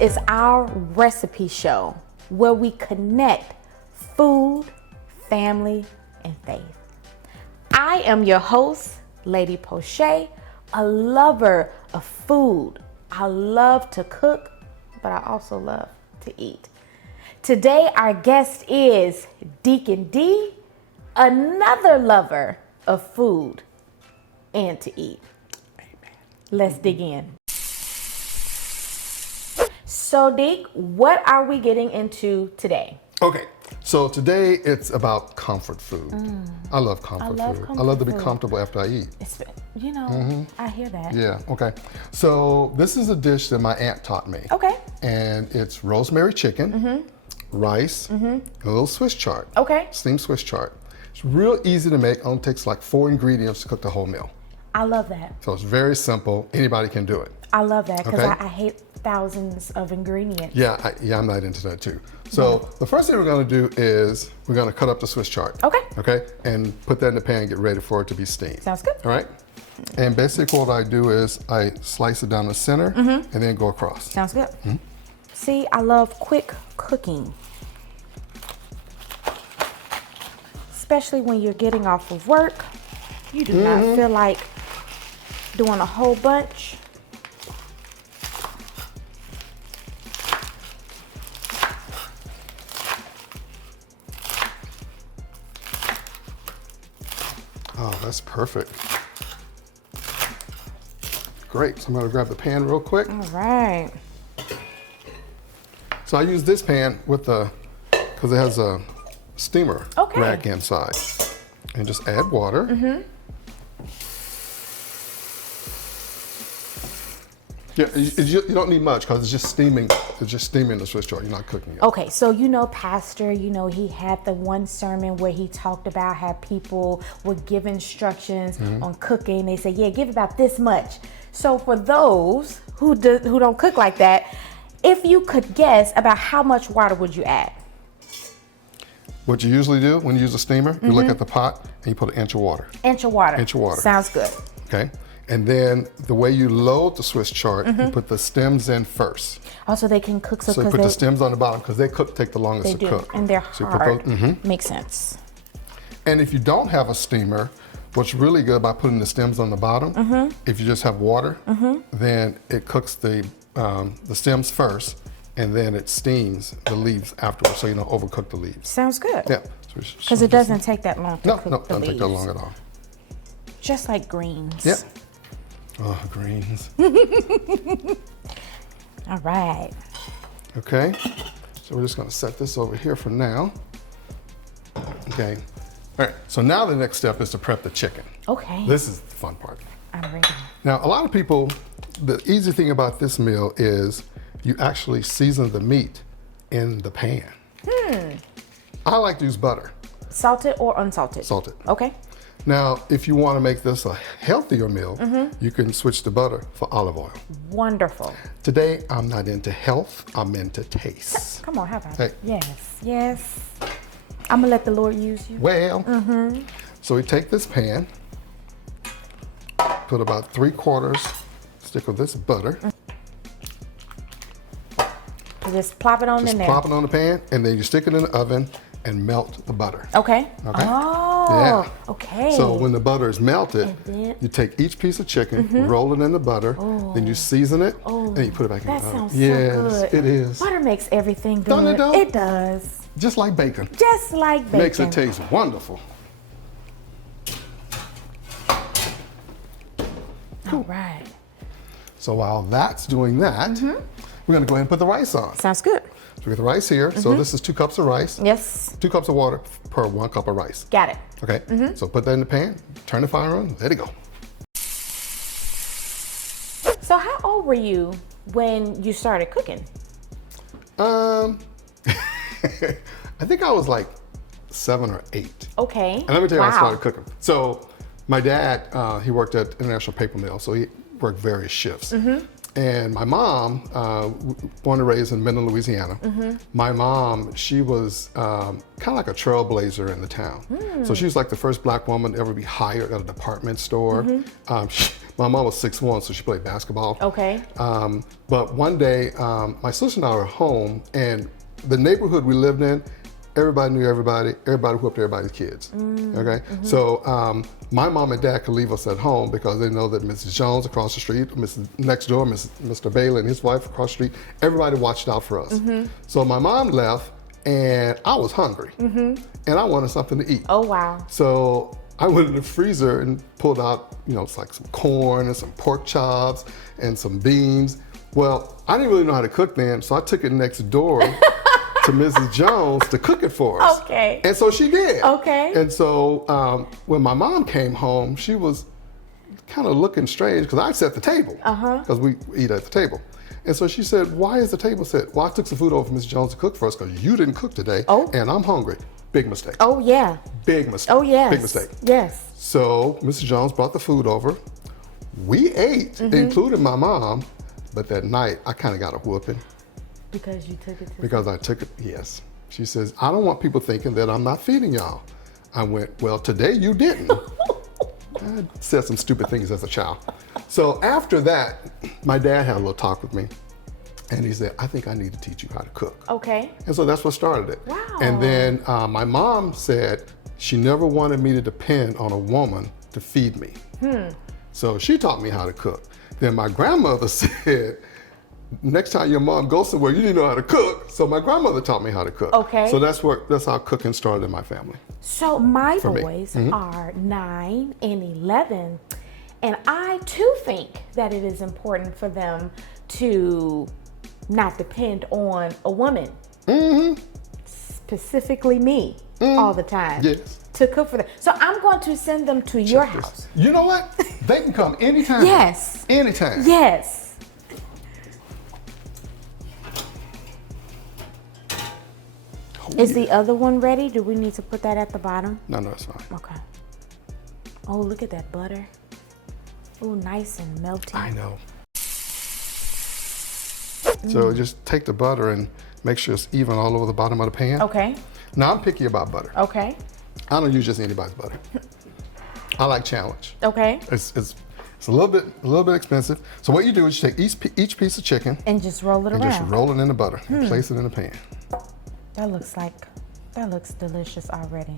is our recipe show where we connect food, family, and faith. I am your host, Lady Poche, a lover of food. I love to cook, but I also love to eat. Today, our guest is Deacon D, another lover of food and to eat. Amen. Let's dig in. So, Deek, what are we getting into today? Okay, so today it's about comfort food. I love comfort food. I love to be comfortable after I eat. I hear that. Yeah, okay. So this is a dish that my aunt taught me. Okay. And it's rosemary chicken, rice, and a little Swiss chard. Okay. Steamed Swiss chard. It's real easy to make. Only takes like 4 ingredients to cook the whole meal. I love that. So it's very simple. Anybody can do it. I love that because Okay. I hate thousands of ingredients. Yeah, I'm not into that too. So the first thing we're going to do is we're going to cut up the Swiss chard. Okay. Okay, and put that in the pan and get ready for it to be steamed. Sounds good. All right. And basically what I do is I slice it down the center and then go across. Sounds good. See, I love quick cooking. Especially when you're getting off of work. You do not feel like doing a whole bunch. Oh, that's perfect. Great, so I'm gonna grab the pan real quick. All right. So I use this pan with because it has a steamer rack inside. And just add water. Yeah, you don't need much because it's just steaming. It's just steaming the Swiss chard. You're not cooking it. Okay, so Pastor, he had the one sermon where he talked about how people would give instructions on cooking. They say, yeah, give about this much. So for those who don't cook like that, if you could guess, about how much water would you add? What you usually do when you use a steamer, you look at the pot and you put an inch of water. Inch of water. Inch of water. Sounds good. Okay. And then the way you load the Swiss chard, you put the stems in first. Also, they can cook So you put the stems on the bottom because they take the longest to cook. And they're So you hard. put those, Makes sense. And if you don't have a steamer, what's really good about putting the stems on the bottom, if you just have water, then it cooks the stems first, and then it steams the leaves afterwards, so you don't overcook the leaves. Sounds good. Yeah. Because it doesn't take that long to cook the doesn't take that leaves. long at all. Just like greens. Yep. Oh, greens. All right. Okay, so we're just gonna set this over here for now. Okay, all right, so now the next step is to prep the chicken. Okay. This is the fun part. I'm ready. Now, a lot of people, the easy thing about this meal is you actually season the meat in the pan. I like to use butter. Salted or unsalted? Salted. Okay. Now, if you want to make this a healthier meal, you can switch to butter for olive oil. Wonderful. Today, I'm not into health, I'm into taste. Come on, how about Hey. it? Yes. I'm gonna let the Lord use you. Well, so we take this pan, put about 3/4 stick of this butter. Just plop it on Just in there. plop it on the pan, and then you stick it in the oven and melt the butter. Okay. Okay. Oh, Yeah. okay. So when the butter is melted, And then- you take each piece of chicken, roll it in the butter, then you season it, and you put it back in the That oven. sounds so Yes, good. it is. Butter makes everything good. Don't it though? It does. Just like bacon. Just like bacon. Makes it taste wonderful. All right. So while that's doing that, we're gonna go ahead and put the rice on. Sounds good. So we get the rice here. So this is 2 cups of rice. Yes. 2 cups of water per 1 cup of rice. Got it. Okay, so put that in the pan, turn the fire on, let it go. So how old were you when you started cooking? I think I was like 7 or 8. Okay. And let me tell you how I Wow. started cooking. So my dad, he worked at International Paper Mill, so he worked various shifts. And my mom, born and raised in Minden, Louisiana. My mom, she was kind of like a trailblazer in the town. So she was like the first black woman to ever be hired at a department store. My mom was 6'1", so she played basketball. Okay. But one day, my sister and I were home, and the neighborhood we lived in, everybody knew everybody. Everybody whooped everybody's kids. Okay. So my mom and dad could leave us at home because they know that Mrs. Jones across the street, Mrs. next door, Mr. Bailey and his wife across the street, everybody watched out for us. So my mom left, and I was hungry, and I wanted something to eat. Oh, wow. So I went in the freezer and pulled out, it's like some corn and some pork chops and some beans. Well, I didn't really know how to cook then, so I took it next door to Mrs. Jones to cook it for us. Okay. And so she did. Okay. And so when my mom came home, she was kind of looking strange because I set the table. Because we eat at the table. And so she said, "Why is the table set?" "Well, I took some food over for Mrs. Jones to cook for us because you didn't cook today. Oh. And I'm hungry." Big mistake. Oh, yeah. Big mistake. Oh, yes. Big mistake. Yes. So Mrs. Jones brought the food over. We ate, including my mom. But that night, I kind of got a whooping. Because you took it to Because I took it, yes. She says, "I don't want people thinking that I'm not feeding y'all." I went, "Well, today you didn't." I said some stupid things as a child. So after that, my dad had a little talk with me. And he said, "I think I need to teach you how to cook." Okay. And so that's what started it. Wow. And then my mom said she never wanted me to depend on a woman to feed me. So she taught me how to cook. Then my grandmother said, "Next time your mom goes somewhere, you need to know how to cook." So my grandmother taught me how to cook. Okay. So that's how cooking started in my family. So my For me. boys are 9 and 11, and I too think that it is important for them to not depend on a woman, specifically me, all the time, Yes. to cook for them. So I'm going to send them to your Yes. house. You know what? They can come anytime. Yes. Anytime. Yes. Is the other one ready? Do we need to put that at the bottom? No, it's fine. Okay. Oh, look at that butter. Oh, nice and melty. I know. So just take the butter and make sure it's even all over the bottom of the pan. Okay. Now I'm picky about butter. Okay. I don't use just anybody's butter. I like challenge. Okay. It's a little bit expensive. So what you do is you take each piece of chicken And just roll it and around. just roll it in the butter and place it in the pan. That looks delicious already.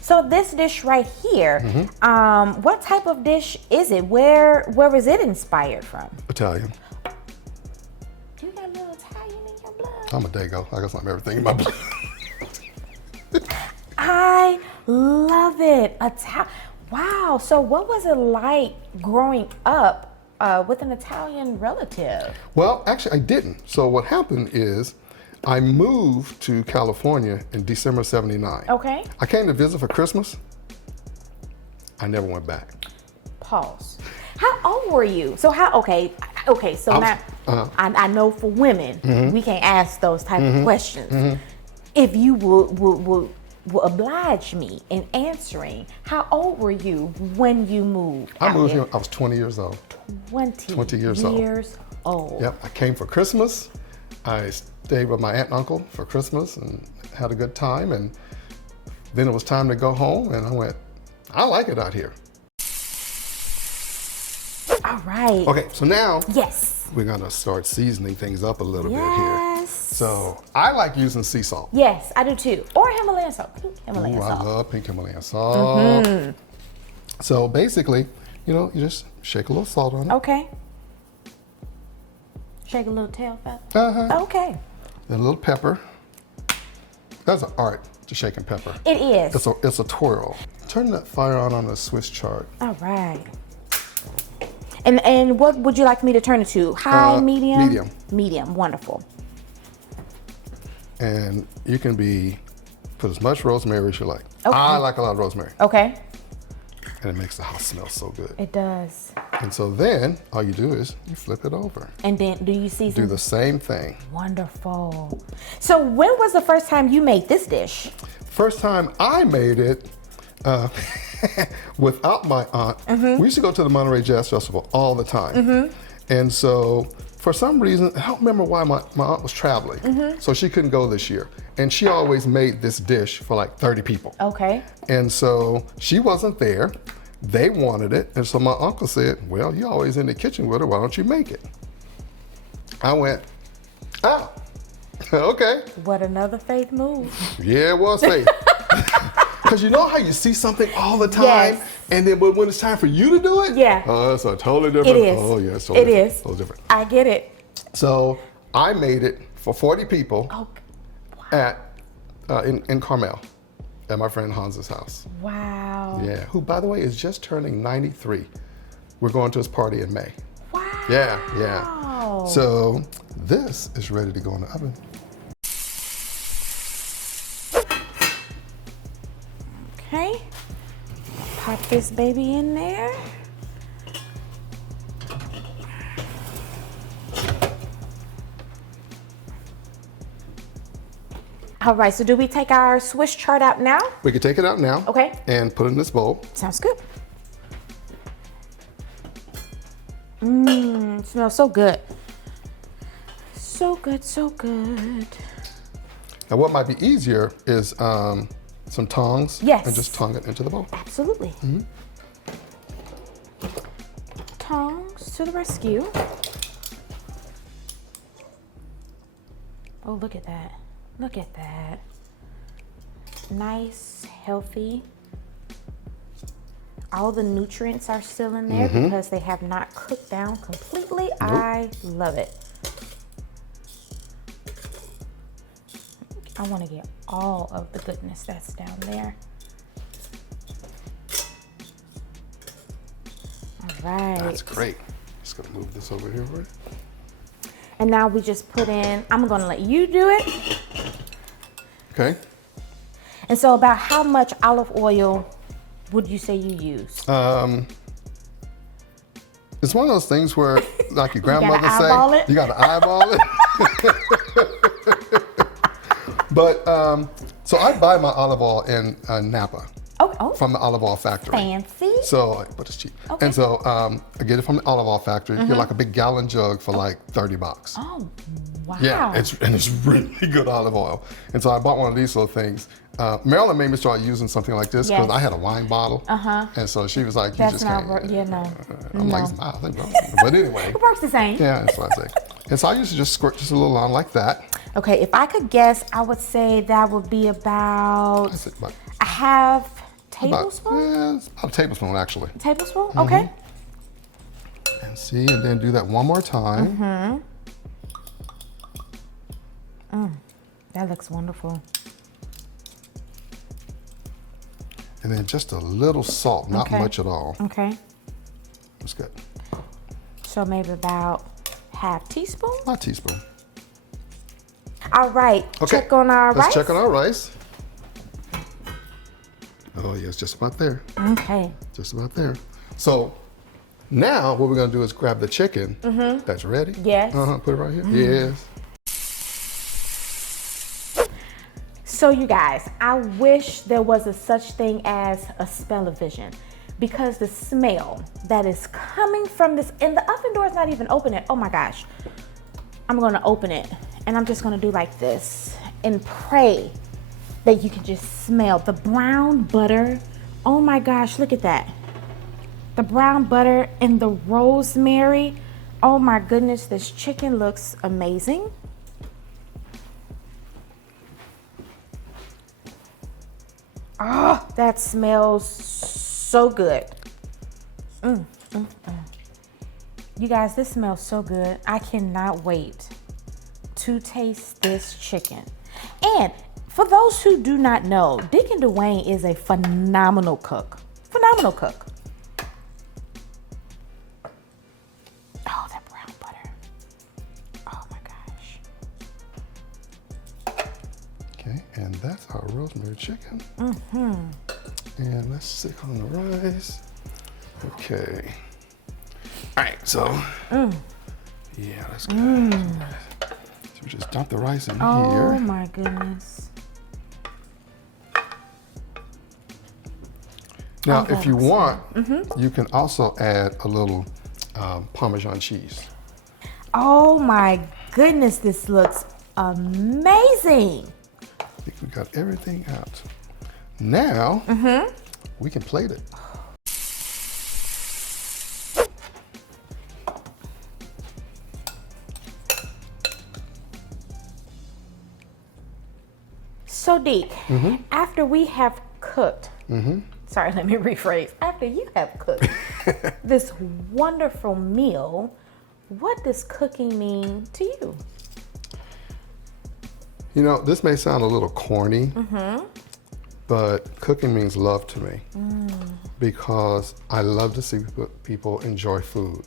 So this dish right here, what type of dish is it? Where is it inspired from? Italian. You got a little Italian in your blood. I'm a Dago. I got some everything in my blood. I love it. Wow. So what was it like growing up with an Italian relative? Well, actually, I didn't. So what happened is I moved to California in December '79. Okay. I came to visit for Christmas. I never went back. Pause. How old were you? So okay. So now I know for women we can't ask those type of questions. If you will oblige me in answering, how old were you when you moved? I moved here. I was 20 years old. 20 years old. Yep. I came for Christmas. I stayed with my aunt and uncle for Christmas and had a good time. And then it was time to go home. And I went, I like it out here. All right. Okay, so now Yes. we're gonna start seasoning things up a little bit here. Yes. So I like using sea salt. Yes, I do too. Or Himalayan salt. Pink Himalayan Ooh, I salt. love pink Himalayan salt. So basically, you just shake a little salt on it. Okay. Shake a little tail feather. Okay. And a little pepper. That's an art to shaking pepper. It is. It's a twirl. Turn that fire on the Swiss chard. All right. And what would you like me to turn it to? High, medium? Medium. Medium. Wonderful. And you can put as much rosemary as you like. Okay. I like a lot of rosemary. Okay. And it makes the house smell so good. It does. And so then all you do is you flip it over. And then do you season? Do the same thing. Wonderful. So when was the first time you made this dish? First time I made it without my aunt. We used to go to the Monterey Jazz Festival all the time. And so for some reason, I don't remember why my aunt was traveling. So she couldn't go this year. And she always made this dish for like 30 people. Okay. And so she wasn't there. They wanted it, and so my uncle said, well, you're always in the kitchen with her, why don't you make it? I went, oh, okay. What another faith move. Yeah, it was faith. Because you know how you see something all the time, Yes. and then when it's time for you to do it? Yeah. Oh, it's a totally different. It is. Oh, yeah, it's totally It different. is. Totally different. I get it. So I made it for 40 people Oh, in Carmel at my friend Hans's house. wow. Yeah, who, by the way, is just turning 93. We're going to his party in May. Wow. Yeah. So this is ready to go in the oven. Okay. Pop this baby in there. All right, so do we take our Swiss chard out now? We can take it out now. Okay. And put it in this bowl. Sounds good. Smells so good. So good, so good. Now what might be easier is some tongs. Yes. And just tongue it into the bowl. Absolutely. Tongs to the rescue. Oh, look at that. Look at that. Nice, healthy. All the nutrients are still in there because they have not cooked down completely. Nope. I love it. I want to get all of the goodness that's down there. All right. That's great. Just gonna move this over here for you. And now we just put in, I'm gonna let you do it. Okay. And so about how much olive oil would you say you use? It's one of those things where, like your grandmother gotta eyeball say, it. you got to eyeball it. But so I buy my olive oil in Napa Oh, from the olive oil factory. fancy. So, but it's cheap. Okay. And so I get it from the olive oil factory. You get like a big gallon jug for like $30. Oh, wow. Yeah, it's really good olive oil. And so I bought one of these little things. Marilyn made me start using something like this because Yes. I had a wine bottle. And so she was like, you That's just not can't. work. Yeah, no. I'm No. like, it's my thing, bro. But anyway. It works the same. Yeah, that's what I say. And so I used to just squirt just a little on like that. Okay, if I could guess, I would say that would be about I said about, a half about, tablespoon? it's about a tablespoon actually. Tablespoon? Okay. And see, and then do that one more time. That looks wonderful. And then just a little salt, not Okay. much at all. Okay. That's good. So maybe about half teaspoon. About a teaspoon. All right. Okay. Check on our rice. Let's check on our rice. Oh, yeah, it's just about there. Okay. Just about there. So now what we're gonna do is grab the chicken that's ready. Yes. Put it right here. Yes. So you guys, I wish there was a such thing as a smell-o-vision, because the smell that is coming from this, and the oven door is not even open yet. Oh my gosh. I'm gonna open it and I'm just gonna do like this and pray that you can just smell the brown butter. Oh my gosh, look at that. The brown butter and the rosemary. Oh my goodness, this chicken looks amazing. Oh, that smells so good. You guys, this smells so good. I cannot wait to taste this chicken. And for those who do not know, Deacon Dwayne is a phenomenal cook. Phenomenal cook. Oh, that brown butter. Oh my gosh. Okay, and that's our rosemary chicken. And let's stick on the rice. Okay. All right, so yeah, that's good. So we just dump the rice in Oh here. my goodness. Now, Oh, that if you looks want, you can also add a little Parmesan cheese. Oh my goodness, this looks amazing. I think we got everything out. Now, we can plate it. Deke, after we have cooked, sorry, let me rephrase. After you have cooked this wonderful meal, what does cooking mean to you? You know, this may sound a little corny, but cooking means love to me because I love to see people enjoy food.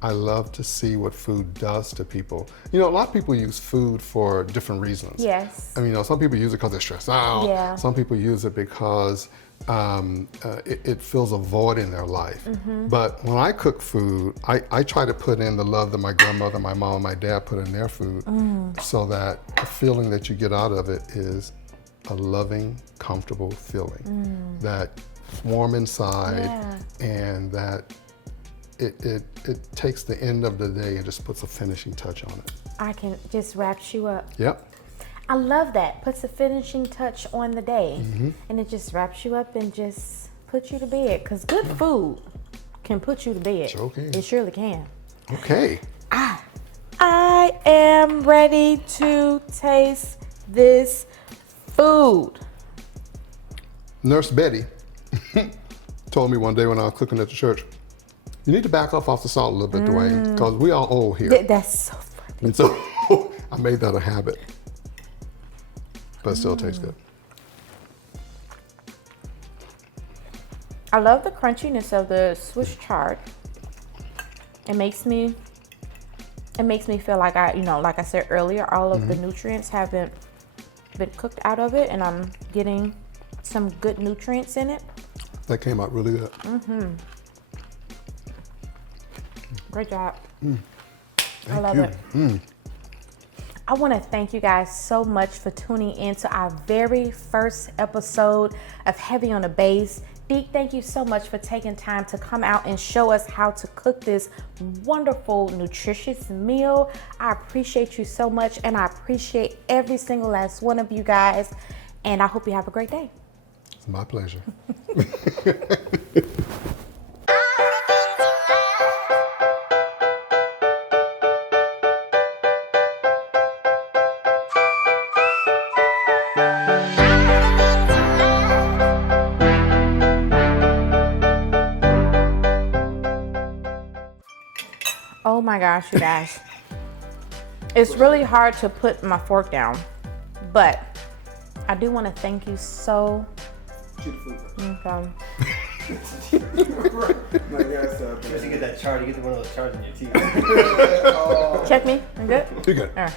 I love to see what food does to people. You know, a lot of people use food for different reasons. Yes. I mean, you know, some people use it because they're stressed out. Yeah. Some people use it because it fills a void in their life. But when I cook food, I try to put in the love that my grandmother, my mom, and my dad put in their food so that the feeling that you get out of it is a loving, comfortable feeling that warm inside and that it takes the end of the day and just puts a finishing touch on it. I can just wraps you up. Yep. I love that. Puts a finishing touch on the day. And it just wraps you up and just puts you to bed. Because good food can put you to bed. Sure can. It surely can. Okay. I am ready to taste this food. Nurse Betty told me one day when I was cooking at the church, you need to back off the salt a little bit, Dwayne, because we all old here. That's so funny. And so I made that a habit. But it still tastes good. I love the crunchiness of the Swiss chard. It makes me feel like like I said earlier, all of the nutrients haven't been cooked out of it, and I'm getting some good nutrients in it. That came out really good. Great job. I love it. I want to thank you guys so much for tuning in to our very first episode of Heavy on the Base. Deke, thank you so much for taking time to come out and show us how to cook this wonderful, nutritious meal. I appreciate you so much, and I appreciate every single last one of you guys, and I hope you have a great day. It's my pleasure. Oh my gosh, you guys. It's really hard to put my fork down, but I do want to thank you so much. You get that chard, you get one of those chards in your teeth. Check me. I'm good? You're good. All right.